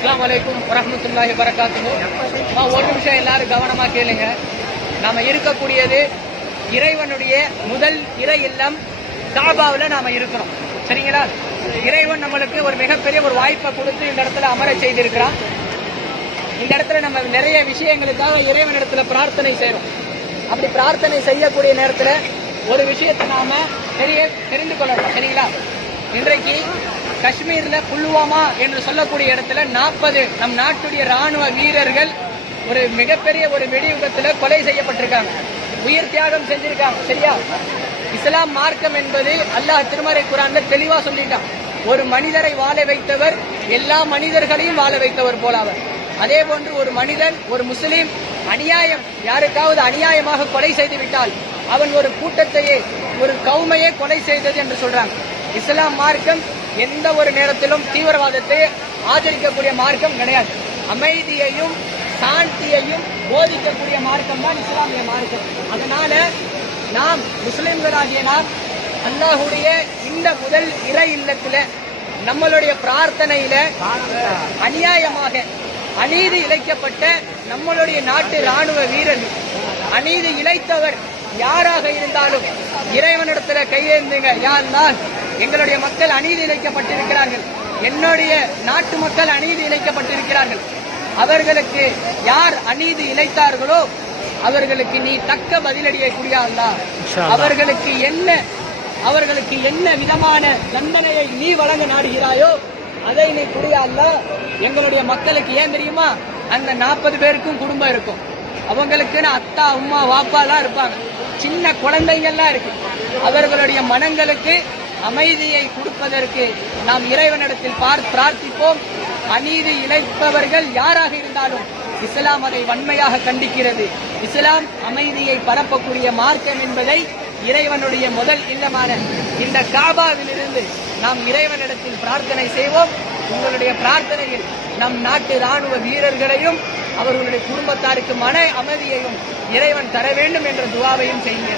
அஸ்ஸலாமு அலைக்கும் வரஹ்மத்துல்லாஹி வபரகாத்துஹு. ஒரு நிமிஷம் எல்லாரும் கவனமா கேளுங்க. நாம இருக்கக்கூடியது இறைவனுடைய முதல் இறை இல்லம் காபாவுல நாம இருக்கிறோம். சரிங்களா? இறைவன் நம்மளுக்கு ஒரு மிகப்பெரிய ஒரு வாய்ப்பை கொடுத்து இந்த இடத்துல அமர செய்திருக்கிறான். இந்த இடத்துல நம்ம நிறைய விஷயங்களுக்காக இறைவனிடத்துல பிரார்த்தனை செய்யறோம். அப்படி பிரார்த்தனை செய்யக்கூடிய நேரத்துல ஒரு விஷயத்தை நாம தெரிந்து கொள்ளணும். சரிங்களா? இன்றைக்கு காஷ்மீர்ல புல்வாமா என்று சொல்லக்கூடிய இடத்துல 40 நம் நாட்டுடைய ராணுவ வீரர்கள் ஒரு மிகப்பெரிய ஒரு வெடியுகத்துல கொலை செய்யப்பட்டிருக்காங்க, உயிர் தியாகம் செஞ்சிருக்காங்க. சரியா? இஸ்லாம் மார்க்கம் என்பது அல்லாஹ் திருமறை குர்ஆன்ல தெளிவா சொல்லிட்டான். ஒரு மனிதரை வாழ வைத்தவர் எல்லா மனிதர்களையும் வாழ வைத்தவர் போல அவர். அதே போன்று ஒரு மனிதன், ஒரு முஸ்லீம் அநியாயம் யாருக்காவது அநியாயமாக கொலை செய்து விட்டால் அவன் ஒரு கூட்டத்தையே, ஒரு கௌமையே கொலை செய்தது என்று சொல்றாங்க. இஸ்லாம் மார்க்கம் எந்த ஒரு நேரத்திலும் தீவிரவாதத்தை ஆதரிக்கக்கூடிய மார்க்கம் கிடையாது. அமைதியையும் சாந்தியையும் போதிக்கக்கூடிய மார்க்கம் தான் இஸ்லாமிய மார்க்கம். அதனால நாம் முஸ்லிம்களாகிய நாம் அல்லாஹுடைய இந்த முதல் இறை இல்லத்துல நம்மளுடைய பிரார்த்தனையில அநியாயமாக அநீதி இழைக்கப்பட்ட நம்மளுடைய நாட்டு ராணுவ வீரர்கள், அநீதி இழைத்தவர் யாராக இருந்தாலும் இறைவனிடத்துல கையேந்துங்க. யா அல்லாஹ், எங்களுடைய மக்கள் அநீதி இழைக்கப்பட்டிருக்கிறார்கள், என்னுடைய நாட்டு மக்கள் அநீதி இழைக்கப்பட்டிருக்கிறார்கள், அவர்களுக்கு யார் அநீதி இழைத்தார்களோ அவர்களுக்கு நீ தக்க பதிலடியை கூடிய அல்லாஹ், அவர்களுக்கு என்ன விதமான தண்டனையை நீ வழங்க நாடுகிறாயோ அதை நீ கூடிய அல்லாஹ். எங்களுடைய மக்களுக்கு ஏன் தெரியுமா, அந்த 40 பேருக்கும் குடும்பம் இருக்கும், அவங்களுக்குன்னு அத்தா அம்மா வாப்பா எல்லாம் இருப்பாங்க, சின்ன குழந்தைகள்லாம் இருக்கு. அவர்களுடைய மனங்களுக்கு அமைதியை கொடுப்பதற்கு நாம் இறைவனிடத்தில் பிரார்த்திப்போம். அநீதி இழைப்பவர்கள் யாராக இருந்தாலும் இஸ்லாம் அதை வன்மையாக கண்டிக்கிறது. இஸ்லாம் அமைதியை பரப்பக்கூடிய மார்க்கம் என்பதை இறைவனுடைய முதல் இல்லமான இந்த காபாவிலிருந்து நாம் இறைவனிடத்தில் பிரார்த்தனை செய்வோம். உங்களுடைய பிரார்த்தனையில் நம் நாட்டு ராணுவ வீரர்களையும் அவர்களுடைய குடும்பத்தாருக்கு மன அமைதியையும் இறைவன் தர வேண்டும் என்ற துஆவையும் செய்யுங்க.